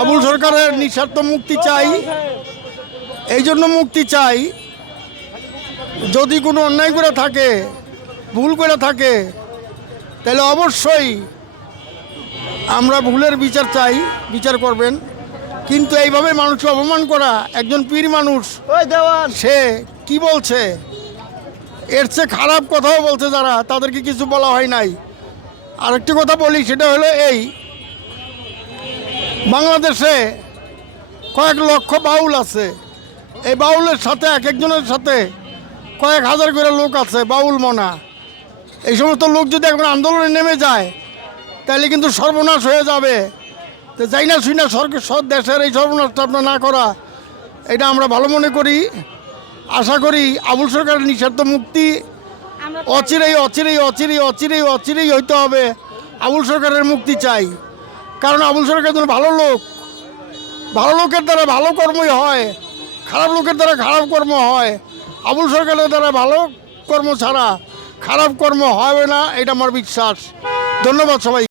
আবুল সরকারের নিঃস্বার্থ মুক্তি চাই। এই জন্য মুক্তি চাই। যদি কোনো অন্যায় করে থাকে ভুল করে থাকে তাহলে অবশ্যই আমরা ভুলের বিচার চাই বিচার করবেন। কিন্তু এইভাবে মানুষকে অপমান করা একজন পীর মানুষ সে কি বলছে? এর চেয়ে খারাপ কথাও বলছে যারা তাদেরকে কিছু বলা হয় নাই। আরেকটি কথা বলি সেটা হলো এই বাংলাদেশে কয়েক লক্ষ বাউল আছে। এই বাউলের সাথে এক একজনের সাথে কয়েক হাজার করে লোক আছে বাউল মনা। এই সমস্ত লোক যদি একবার আন্দোলনে নেমে যায় তাহলে কিন্তু সর্বনাশ হয়ে যাবে। তো যাই না শুই না সরকার সব দেশের এই সর্বনাশটা আপনার না করা এটা আমরা ভালো মনে করি। আশা করি আবুল সরকারের নিঃস্বার্থ মুক্তি অচিরেই অচিরেই অচিরেই অচিরেই অচিরেই হইতে হবে। আবুল সরকারের মুক্তি চাই। কারণ আবুল সরকার একজন ভালো লোক। ভালো লোকের দ্বারা ভালো কর্মই হয়, খারাপ লোকের দ্বারা খারাপ কর্ম হয়। আবুল সরকারের দ্বারা ভালো কর্ম ছাড়া খারাপ কর্ম হবে না, এটা আমার বিশ্বাস। ধন্যবাদ সবাই